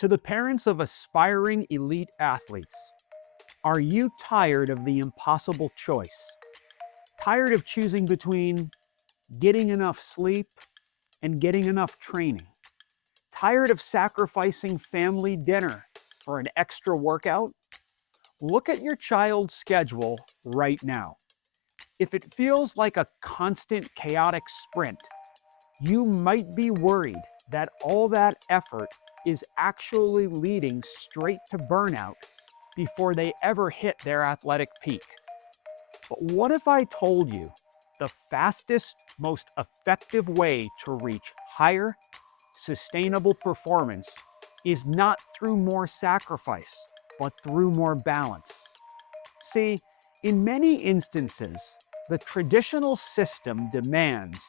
To the parents of aspiring elite athletes, are you tired of the impossible choice? Tired of choosing between getting enough sleep and getting enough training? Tired of sacrificing family dinner for an extra workout? Look at your child's schedule right now. If it feels like a constant chaotic sprint, you might be worried that all that effort is actually leading straight to burnout before they ever hit their athletic peak. But what if I told you the fastest, most effective way to reach higher, sustainable performance is not through more sacrifice, but through more balance? See, in many instances, the traditional system demands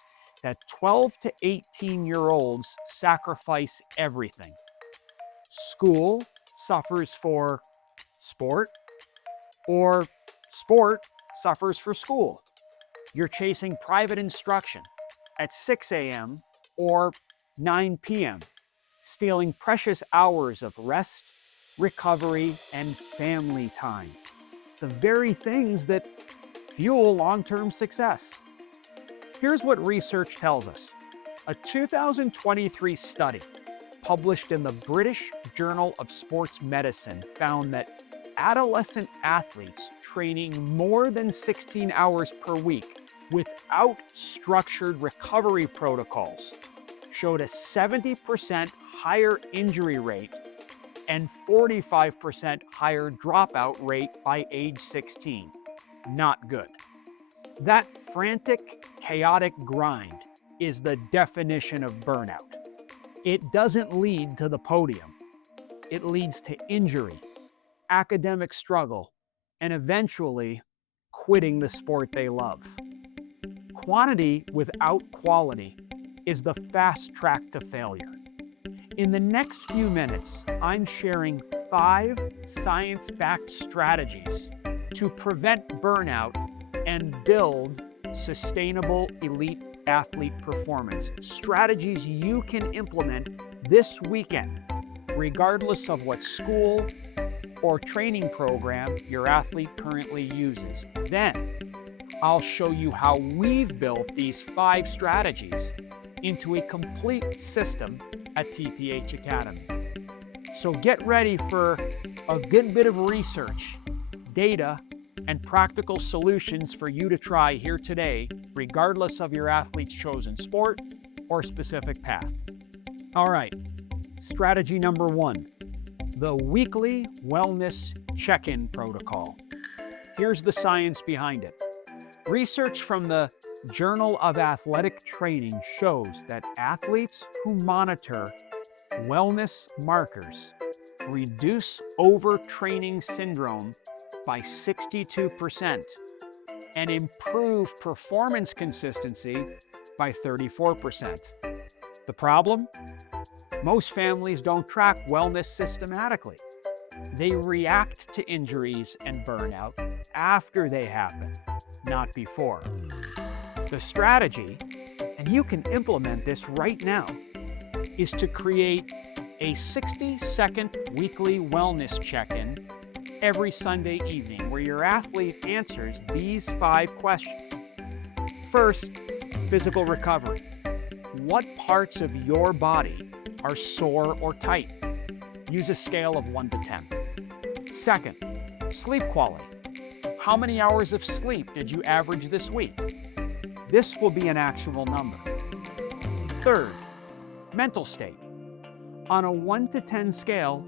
that 12 to 18-year-olds sacrifice everything. School suffers for sport, or sport suffers for school. You're chasing private instruction at 6 a.m. or 9 p.m., stealing precious hours of rest, recovery, and family time, the very things that fuel long-term success. Here's what research tells us. A 2023 study published in the British Journal of Sports Medicine found that adolescent athletes training more than 16 hours per week without structured recovery protocols showed a 70% higher injury rate and 45% higher dropout rate by age 16. Not good. That frantic, chaotic grind is the definition of burnout. It doesn't lead to the podium. It leads to injury, academic struggle, and eventually quitting the sport they love. Quantity without quality is the fast track to failure. In the next few minutes, I'm sharing 5 science-backed strategies to prevent burnout and build sustainable elite athlete performance. Strategies you can implement this weekend, regardless of what school or training program your athlete currently uses. Then, I'll show you how we've built these 5 strategies into a complete system at TPH Academy. So get ready for a good bit of research, data, and practical solutions for you to try here today, regardless of your athlete's chosen sport or specific path. All right, strategy number 1, the weekly wellness check-in protocol. Here's the science behind it. Research from the Journal of Athletic Training shows that athletes who monitor wellness markers reduce overtraining syndrome by 62% and improve performance consistency by 34%. The problem? Most families don't track wellness systematically. They react to injuries and burnout after they happen, not before. The strategy, and you can implement this right now, is to create a 60-second weekly wellness check-in every Sunday evening where your athlete answers these 5 questions. First, physical recovery. What parts of your body are sore or tight? Use a scale of 1 to 10. Second, sleep quality. How many hours of sleep did you average this week? This will be an actual number. Third, mental state. On a 1 to 10 scale,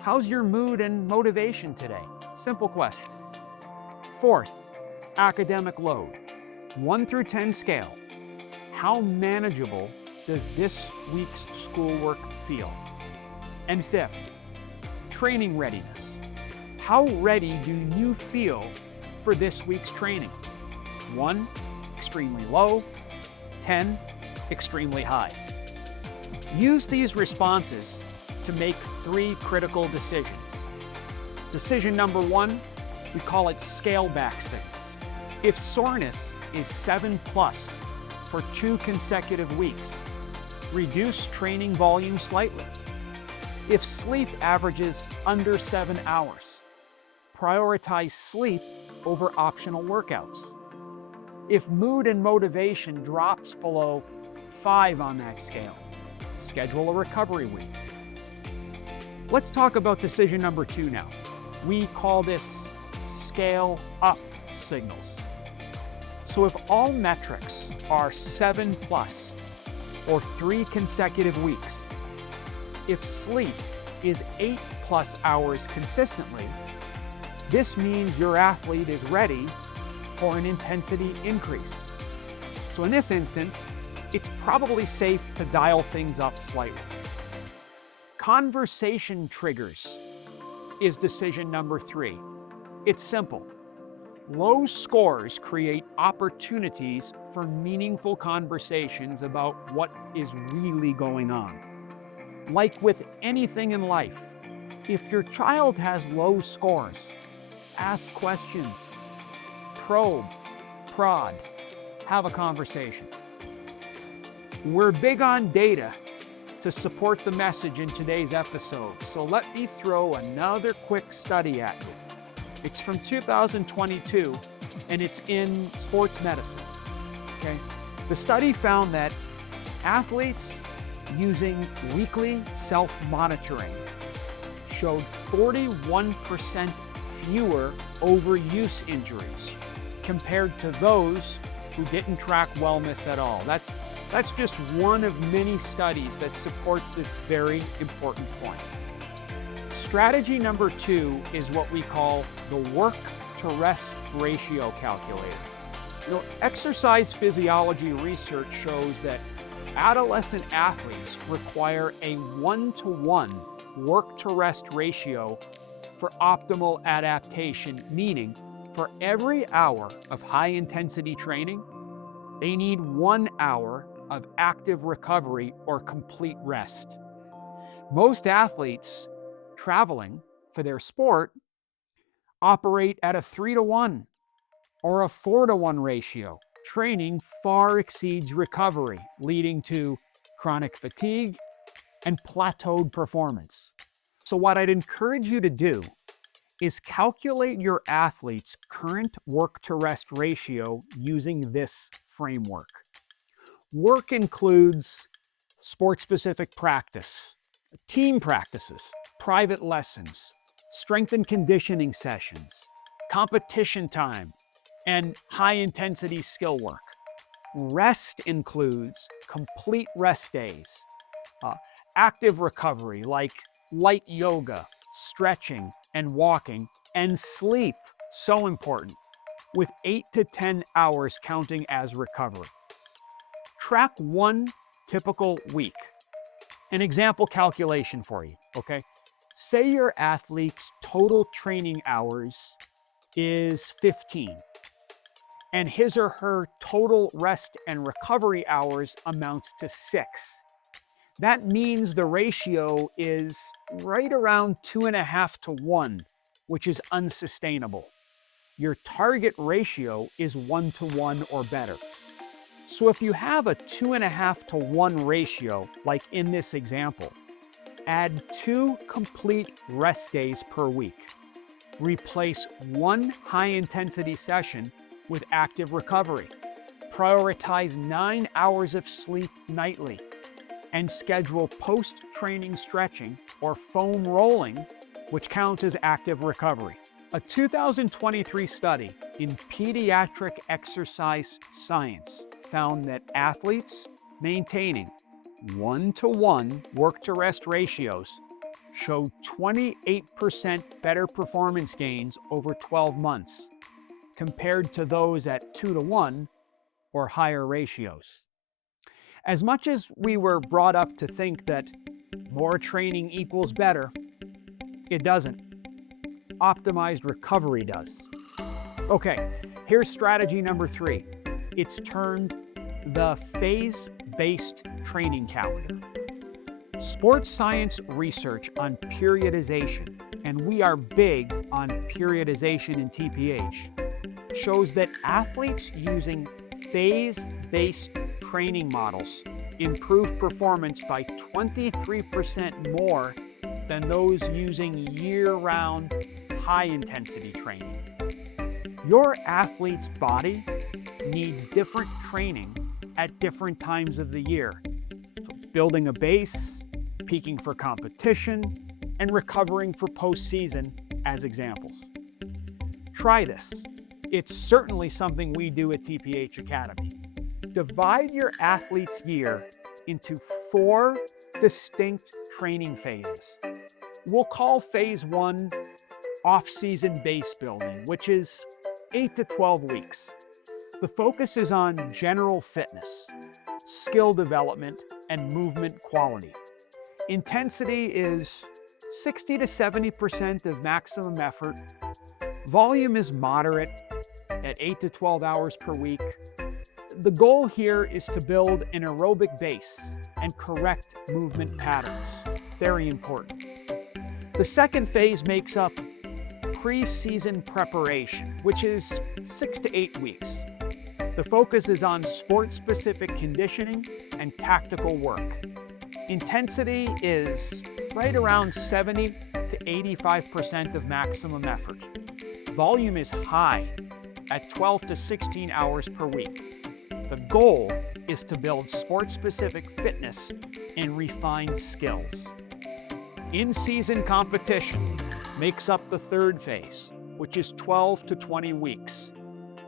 how's your mood and motivation today? Simple question. Fourth, academic load. 1 through 10 scale. How manageable does this week's schoolwork feel? And fifth, training readiness. How ready do you feel for this week's training? 1, extremely low. 10, extremely high. Use these responses to make 3 critical decisions. Decision number 1, we call it scale back signals. If soreness is 7+ for 2 consecutive weeks, reduce training volume slightly. If sleep averages under 7 hours, prioritize sleep over optional workouts. If mood and motivation drops below 5 on that scale, schedule a recovery week. Let's talk about decision number 2 now. We call this scale up signals. So if all metrics are 7 plus or 3 consecutive weeks, if sleep is 8 plus hours consistently, this means your athlete is ready for an intensity increase. So in this instance, it's probably safe to dial things up slightly. Conversation triggers is decision number 3. It's simple. Low scores create opportunities for meaningful conversations about what is really going on. Like with anything in life, if your child has low scores, ask questions, probe, prod, have a conversation. We're big on data to support the message in today's episode, so let me throw another quick study at you. It's from 2022, and it's in sports medicine. Okay? The study found that athletes using weekly self-monitoring showed 41% fewer overuse injuries compared to those who didn't track wellness at all. That's just one of many studies that supports this very important point. Strategy number 2 is what we call the work-to-rest ratio calculator. Exercise physiology research shows that adolescent athletes require a 1-to-1 work-to-rest ratio for optimal adaptation, meaning for every hour of high-intensity training, they need 1 hour of active recovery or complete rest. Most athletes traveling for their sport operate at a 3-to-1 or a 4-to-1 ratio. Training far exceeds recovery, leading to chronic fatigue and plateaued performance. So what I'd encourage you to do is calculate your athlete's current work-to-rest ratio using this framework. Work includes sport-specific practice, team practices, private lessons, strength and conditioning sessions, competition time, and high-intensity skill work. Rest includes complete rest days, active recovery like light yoga, stretching, and walking, and sleep, so important, with 8 to 10 hours counting as recovery. Track one typical week. An example calculation for you, okay? Say your athlete's total training hours is 15, and his or her total rest and recovery hours amounts to 6. That means the ratio is right around 2.5-to-1, which is unsustainable. Your target ratio is 1-to-1 or better. So if you have a 2.5-to-1 ratio, like in this example, add 2 complete rest days per week. Replace 1 high-intensity session with active recovery. Prioritize 9 hours of sleep nightly, and schedule post-training stretching or foam rolling, which counts as active recovery. A 2023 study in Pediatric Exercise Science found that athletes maintaining 1-to-1 work-to-rest ratios showed 28% better performance gains over 12 months compared to those at 2-to-1 or higher ratios. As much as we were brought up to think that more training equals better, it doesn't. Optimized recovery does. Okay, here's strategy number 3. It's termed the phase-based training calendar. Sports science research on periodization, and we are big on periodization in TPH, shows that athletes using phase-based training models improve performance by 23% more than those using year-round, high-intensity training. Your athlete's body needs different training at different times of the year. So building a base, peaking for competition, and recovering for postseason as examples. Try this. It's certainly something we do at TPH Academy. Divide your athlete's year into 4 distinct training phases. We'll call phase 1 off-season base building, which is 8 to 12 weeks. The focus is on general fitness, skill development, and movement quality. Intensity is 60 to 70% of maximum effort. Volume is moderate at 8 to 12 hours per week. The goal here is to build an aerobic base and correct movement patterns. Very important. The second phase makes up pre-season preparation, which is 6 to 8 weeks. The focus is on sport-specific conditioning and tactical work. Intensity is right around 70 to 85% of maximum effort. Volume is high at 12 to 16 hours per week. The goal is to build sport-specific fitness and refined skills. In-season competition makes up the third phase, which is 12 to 20 weeks.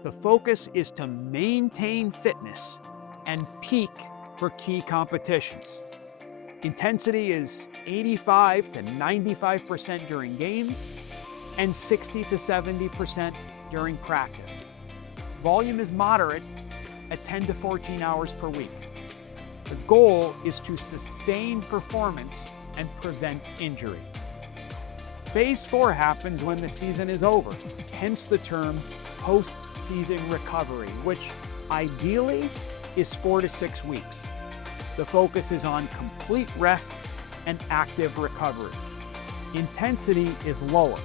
The focus is to maintain fitness and peak for key competitions. Intensity is 85 to 95% during games and 60 to 70% during practice. Volume is moderate at 10 to 14 hours per week. The goal is to sustain performance and prevent injury. Phase 4 happens when the season is over, hence the term post-season recovery, which ideally is 4 to 6 weeks. The focus is on complete rest and active recovery. Intensity is lower,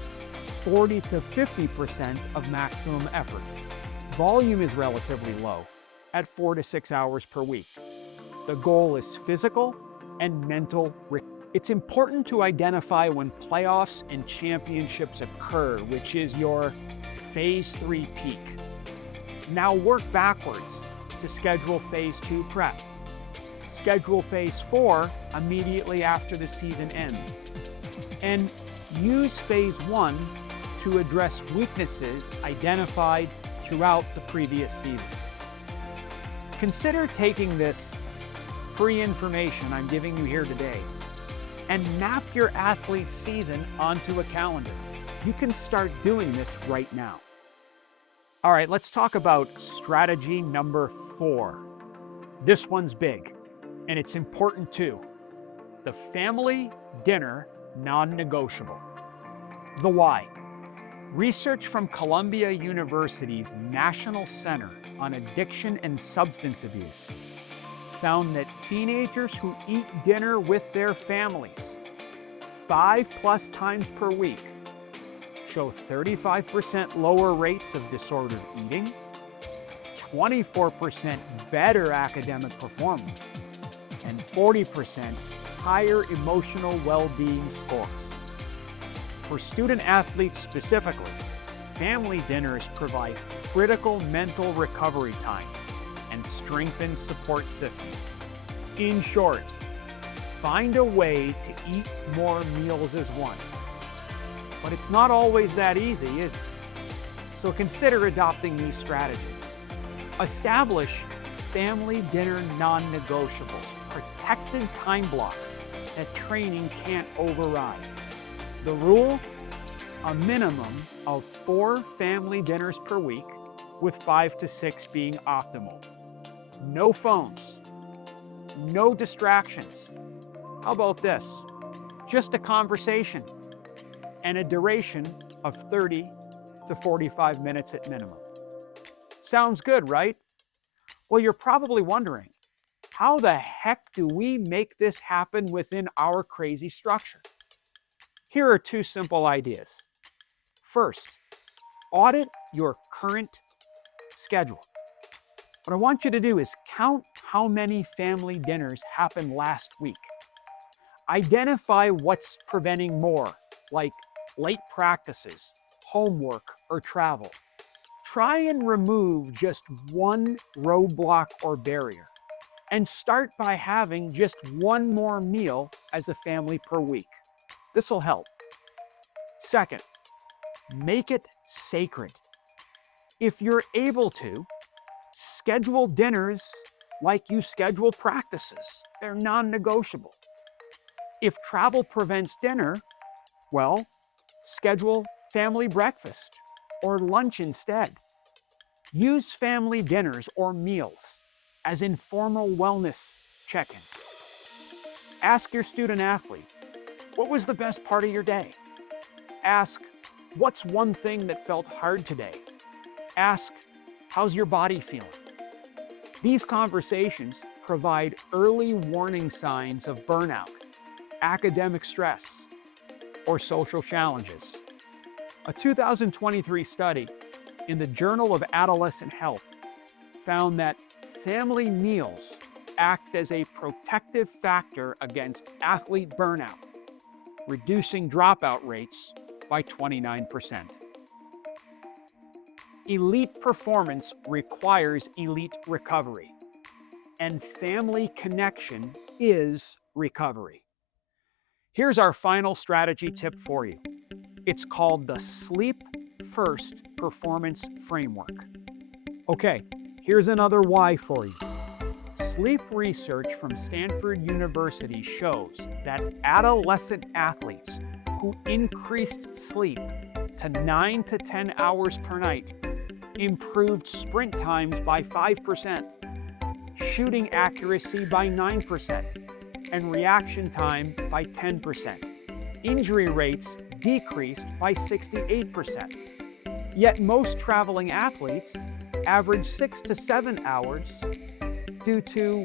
40 to 50% of maximum effort. Volume is relatively low, at 4 to 6 hours per week. The goal is physical and mental recovery. It's important to identify when playoffs and championships occur, which is your phase 3 peak. Now work backwards to schedule phase 2 prep. Schedule phase 4 immediately after the season ends. And use phase 1 to address weaknesses identified throughout the previous season. Consider taking this free information I'm giving you here today and map your athlete's season onto a calendar. You can start doing this right now. All right, let's talk about strategy number 4. This one's big, and it's important too. The family dinner non-negotiable. The why. Research from Columbia University's National Center on Addiction and Substance Abuse found that teenagers who eat dinner with their families 5+ times per week show 35% lower rates of disordered eating, 24% better academic performance, and 40% higher emotional well-being scores. For student athletes specifically, family dinners provide critical mental recovery time and strengthen support systems. In short, find a way to eat more meals as one. But it's not always that easy, is it? So consider adopting these strategies. Establish family dinner non-negotiables, protected time blocks that training can't override. The rule? A minimum of 4 family dinners per week, with 5 to 6 being optimal. No phones, no distractions. How about this? Just a conversation and a duration of 30 to 45 minutes at minimum. Sounds good, right? Well, you're probably wondering, how the heck do we make this happen within our crazy structure? Here are 2 simple ideas. First, audit your current schedule. What I want you to do is count how many family dinners happened last week. Identify what's preventing more, like late practices, homework, or travel. Try and remove just one roadblock or barrier, and start by having just one more meal as a family per week. This will help. Second, make it sacred. If you're able to, schedule dinners like you schedule practices. They're non-negotiable. If travel prevents dinner, well, schedule family breakfast or lunch instead. Use family dinners or meals as informal wellness check-ins. Ask your student athlete, what was the best part of your day? Ask, what's one thing that felt hard today? Ask, how's your body feeling? These conversations provide early warning signs of burnout, academic stress, or social challenges. A 2023 study in the Journal of Adolescent Health found that family meals act as a protective factor against athlete burnout, reducing dropout rates by 29%. Elite performance requires elite recovery, and family connection is recovery. Here's our final strategy tip for you. It's called the Sleep First Performance Framework. Okay, here's another why for you. Sleep research from Stanford University shows that adolescent athletes who increased sleep to 9 to 10 hours per night improved sprint times by 5%, shooting accuracy by 9%, and reaction time by 10%. Injury rates decreased by 68%. Yet most traveling athletes average 6 to 7 hours due to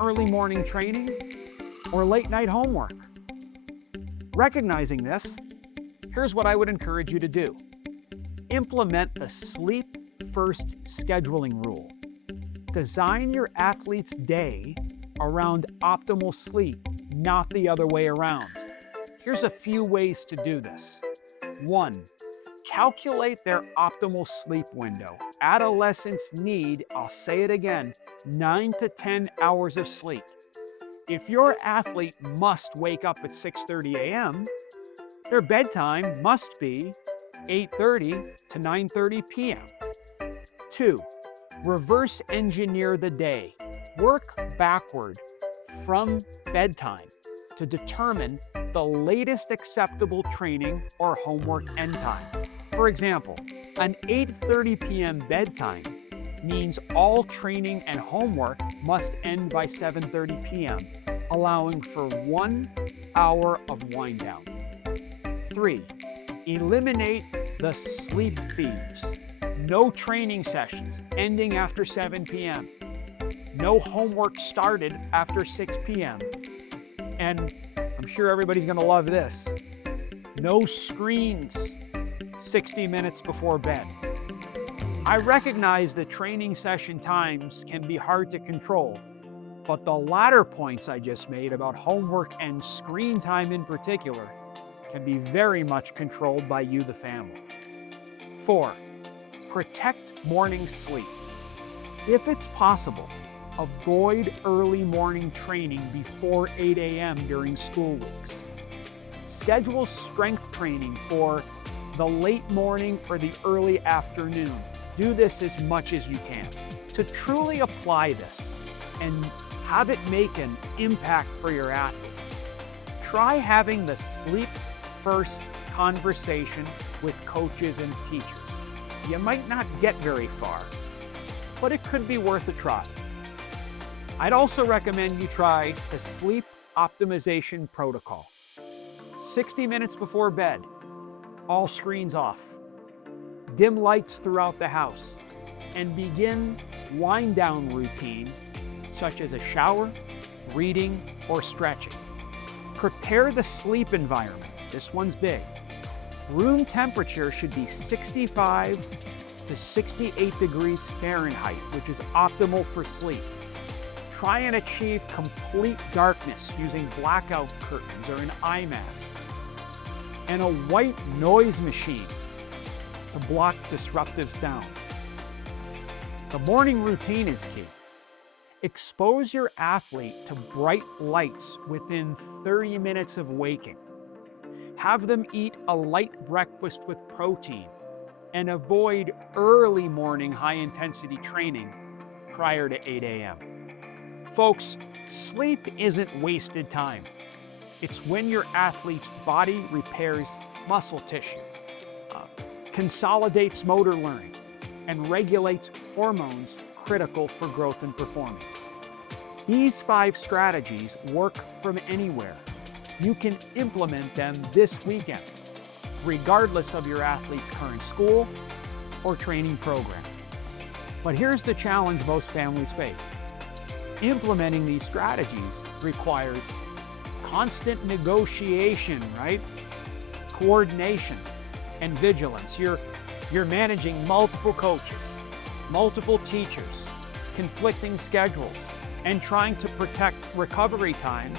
early morning training or late night homework. Recognizing this, here's what I would encourage you to do. Implement the Sleep First scheduling rule. Design your athlete's day around optimal sleep, not the other way around. Here's a few ways to do this. 1. Calculate their optimal sleep window. Adolescents need, I'll say it again, 9 to 10 hours of sleep. If your athlete must wake up at 6:30 a.m., their bedtime must be 8:30 to 9:30 p.m. 2. Reverse engineer the day. Work backward from bedtime to determine the latest acceptable training or homework end time. For example, an 8:30 p.m. bedtime means all training and homework must end by 7:30 p.m., allowing for 1 hour of wind down. 3. Eliminate the sleep thieves. No training sessions ending after 7 p.m. No homework started after 6 p.m. And I'm sure everybody's going to love this. No screens 60 minutes before bed. I recognize that training session times can be hard to control, but the latter points I just made about homework and screen time in particular can be very much controlled by you, the family. 4. Protect morning sleep. If it's possible, avoid early morning training before 8 a.m. during school weeks. Schedule strength training for the late morning or the early afternoon. Do this as much as you can. To truly apply this and have it make an impact for your athlete, try having the Sleep First conversation with coaches and teachers. You might not get very far, but it could be worth a try. I'd also recommend you try the Sleep Optimization Protocol. 60 minutes before bed, all screens off, dim lights throughout the house, and begin wind-down routine such as a shower, reading, or stretching. Prepare the sleep environment. This one's big. Room temperature should be 65 to 68 degrees Fahrenheit, which is optimal for sleep. Try and achieve complete darkness using blackout curtains or an eye mask, and a white noise machine to block disruptive sounds. The morning routine is key. Expose your athlete to bright lights within 30 minutes of waking. Have them eat a light breakfast with protein and avoid early morning high-intensity training prior to 8 a.m. Folks, sleep isn't wasted time. It's when your athlete's body repairs muscle tissue, consolidates motor learning, and regulates hormones critical for growth and performance. These 5 strategies work from anywhere. You can implement them this weekend, regardless of your athlete's current school or training program. But here's the challenge most families face. Implementing these strategies requires constant negotiation, right? Coordination and vigilance. You're managing multiple coaches, multiple teachers, conflicting schedules, and trying to protect recovery time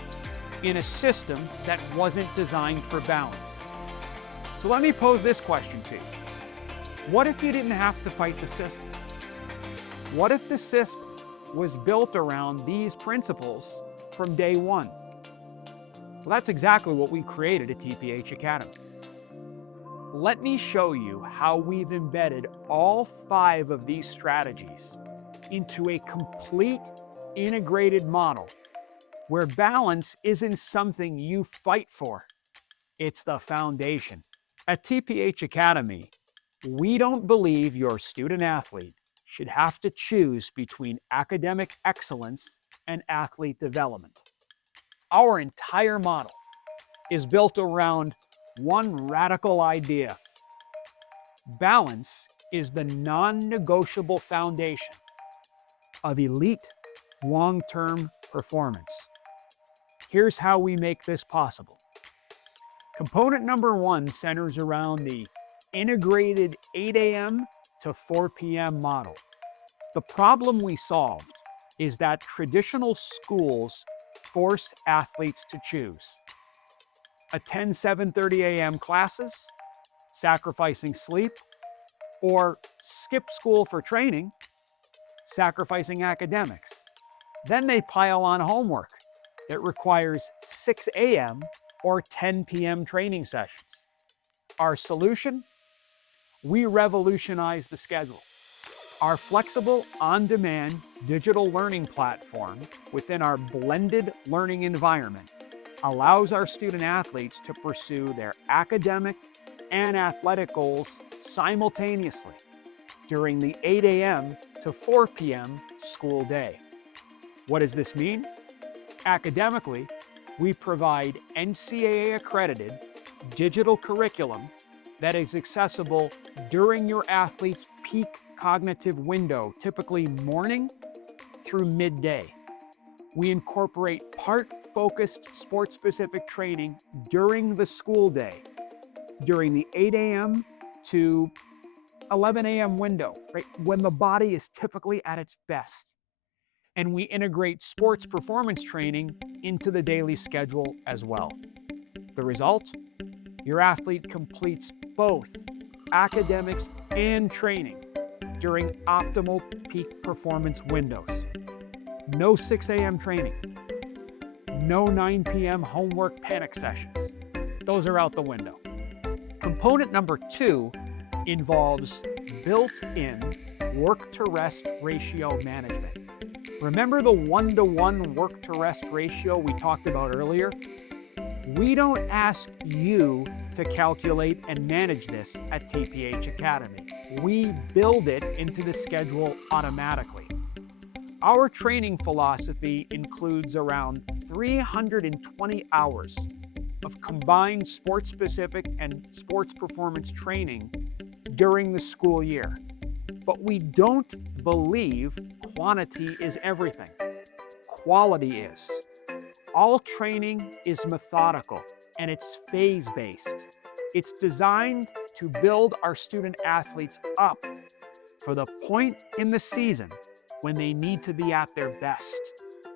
in a system that wasn't designed for balance. So let me pose this question to you. What if you didn't have to fight the system? What if the system was built around these principles from day one? Well, that's exactly what we created at TPH Academy. Let me show you how we've embedded all 5 of these strategies into a complete integrated model where balance isn't something you fight for. It's the foundation. At TPH Academy, we don't believe your student athlete should have to choose between academic excellence and athlete development. Our entire model is built around one radical idea. Balance is the non-negotiable foundation of elite long-term performance. Here's how we make this possible. Component number 1 centers around the integrated 8 a.m. to 4 p.m. model. The problem we solved is that traditional schools force athletes to choose. Attend 7:30 a.m. classes, sacrificing sleep, or skip school for training, sacrificing academics. Then they pile on homework that requires 6 a.m. or 10 p.m. training sessions. Our solution? We revolutionize the schedule. Our flexible, on-demand digital learning platform within our blended learning environment allows our student athletes to pursue their academic and athletic goals simultaneously during the 8 a.m. to 4 p.m. school day. What does this mean? Academically, we provide NCAA-accredited digital curriculum that is accessible during your athlete's peak cognitive window, typically morning through midday. We incorporate part-focused sport-specific training during the school day, during the 8 a.m. to 11 a.m. window, right, when the body is typically at its best. And we integrate sports performance training into the daily schedule as well. The result? Your athlete completes both academics and training during optimal peak performance windows. No 6 a.m. training. No 9 p.m. homework panic sessions. Those are out the window. Component number 2 involves built-in work-to-rest ratio management. Remember the 1-to-1 work-to-rest ratio we talked about earlier? We don't ask you to calculate and manage this at TPH Academy. We build it into the schedule automatically. Our training philosophy includes around 320 hours of combined sports-specific and sports performance training during the school year. But we don't believe quantity is everything. Quality is. All training is methodical and it's phase-based. It's designed to build our student athletes up for the point in the season when they need to be at their best.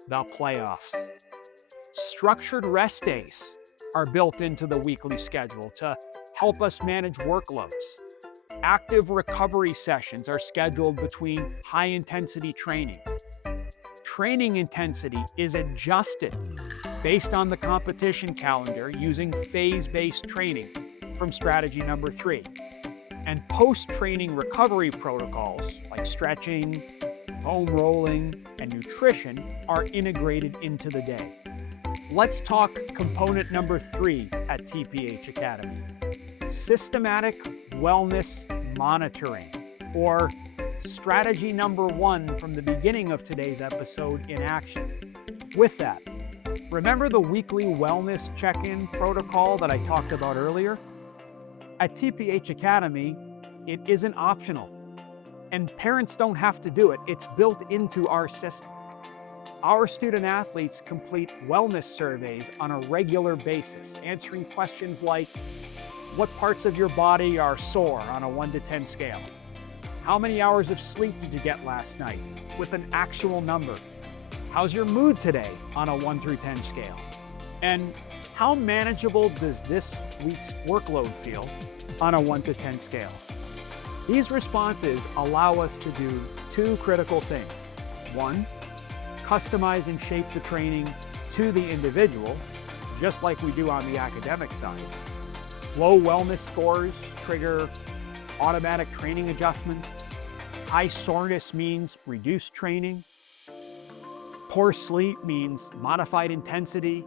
the playoffs. Structured rest days are built into the weekly schedule to help us manage workloads. Active recovery sessions are scheduled between high-intensity training. Training intensity is adjusted based on the competition calendar using phase-based training from strategy number 3. And post-training recovery protocols like stretching, foam rolling, and nutrition are integrated into the day. Let's talk component number 3 at TPH Academy: systematic wellness monitoring, or strategy number 1 from the beginning of today's episode in action. With that, remember the weekly wellness check-in protocol that I talked about earlier? At TPH Academy, it isn't optional, and parents don't have to do it. It's built into our system. Our student athletes complete wellness surveys on a regular basis, answering questions like, what parts of your body are sore on a 1 to 10 scale? How many hours of sleep did you get last night, with an actual number? How's your mood today on a 1 through 10 scale? And how manageable does this week's workload feel on a 1 to 10 scale? These responses allow us to do 2 critical things. 1, customize and shape the training to the individual, just like we do on the academic side. Low wellness scores trigger automatic training adjustments. High soreness means reduced training. Poor sleep means modified intensity.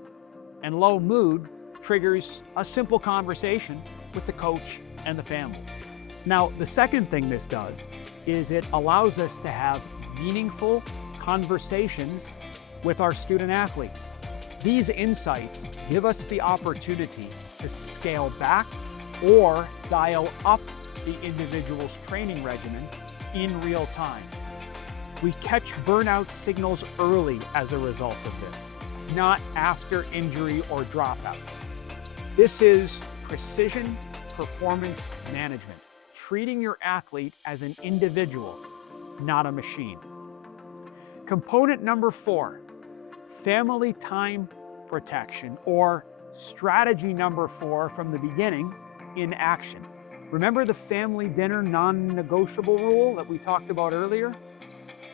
And low mood triggers a simple conversation with the coach and the family. Now, the second thing this does is it allows us to have meaningful conversations with our student athletes. These insights give us the opportunity to scale back or dial up the individual's training regimen in real time. We catch burnout signals early as a result of this, not after injury or dropout. This is precision performance management, treating your athlete as an individual, not a machine. Component number 4, family time protection, or strategy number 4 from the beginning in action. Remember the family dinner non-negotiable rule that we talked about earlier?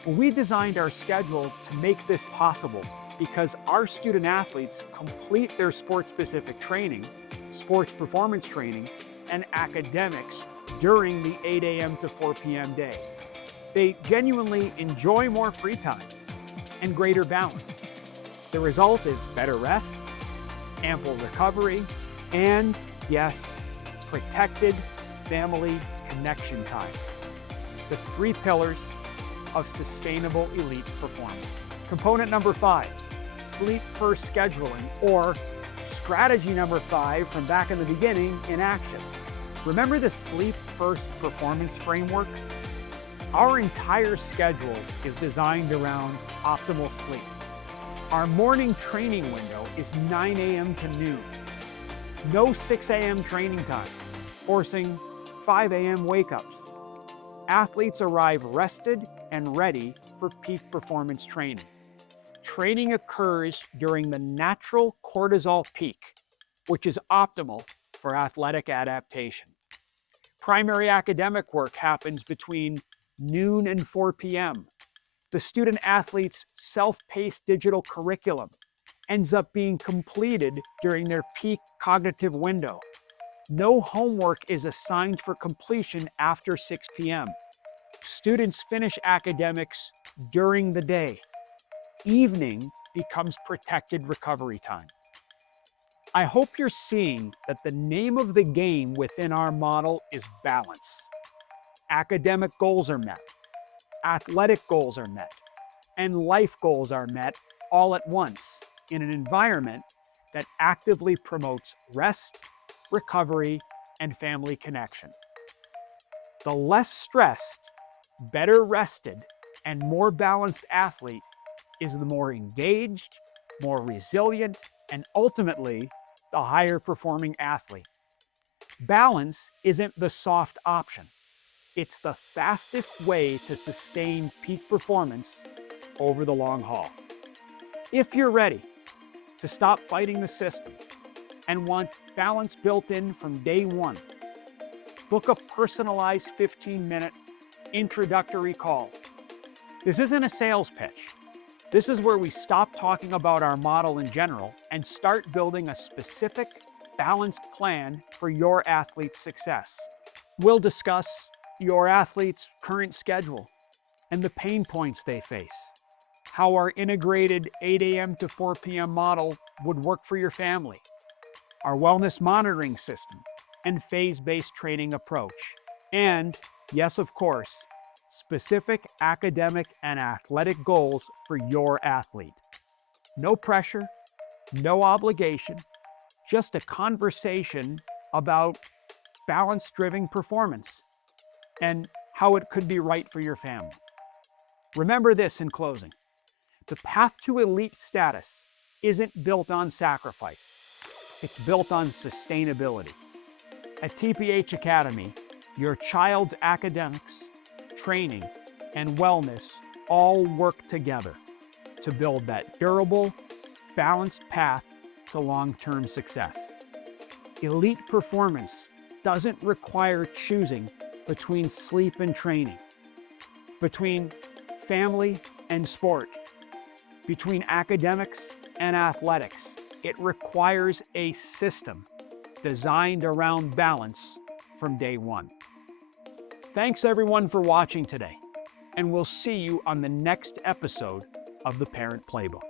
Well, we designed our schedule to make this possible because our student athletes complete their sport-specific training, sports performance training, and academics during the 8 a.m. to 4 p.m. day. They genuinely enjoy more free time and greater balance. The result is better rest, ample recovery, and, yes, protected family connection time. The 3 pillars of sustainable elite performance. Component number 5, sleep-first scheduling, or strategy number 5 from back in the beginning in action. Remember the sleep-first performance framework? Our entire schedule is designed around optimal sleep. Our morning training window is 9 a.m. to noon. No 6 a.m. training time, forcing 5 a.m. wake-ups. Athletes arrive rested and ready for peak performance training. Training occurs during the natural cortisol peak, which is optimal for athletic adaptation. Primary academic work happens between noon and 4 p.m. The student athlete's self-paced digital curriculum ends up being completed during their peak cognitive window. No homework is assigned for completion after 6 p.m. Students finish academics during the day. Evening becomes protected recovery time. I hope you're seeing that the name of the game within our model is balance. Academic goals are met, athletic goals are met, and life goals are met all at once in an environment that actively promotes rest, recovery, and family connection. The less stressed, better rested, and more balanced athlete is the more engaged, more resilient, and ultimately the higher performing athlete. Balance isn't the soft option. It's the fastest way to sustain peak performance over the long haul. If you're ready to stop fighting the system and want balance built in from day one, book a personalized 15-minute introductory call. This isn't a sales pitch. This is where we stop talking about our model in general and start building a specific, balanced plan for your athlete's success. We'll discuss your athlete's current schedule and the pain points they face, how our integrated 8 a.m. to 4 p.m. model would work for your family, our wellness monitoring system, and phase-based training approach, and, yes, of course, specific academic and athletic goals for your athlete. No pressure, no obligation, just a conversation about balance-driven performance and how it could be right for your family. Remember this in closing. The path to elite status isn't built on sacrifice. It's built on sustainability. At TPH Academy, your child's academics, training, and wellness all work together to build that durable, balanced path to long-term success. Elite performance doesn't require choosing between sleep and training, between family and sport, between academics and athletics. It requires a system designed around balance from day one. Thanks everyone for watching today, and we'll see you on the next episode of the Parent Playbook.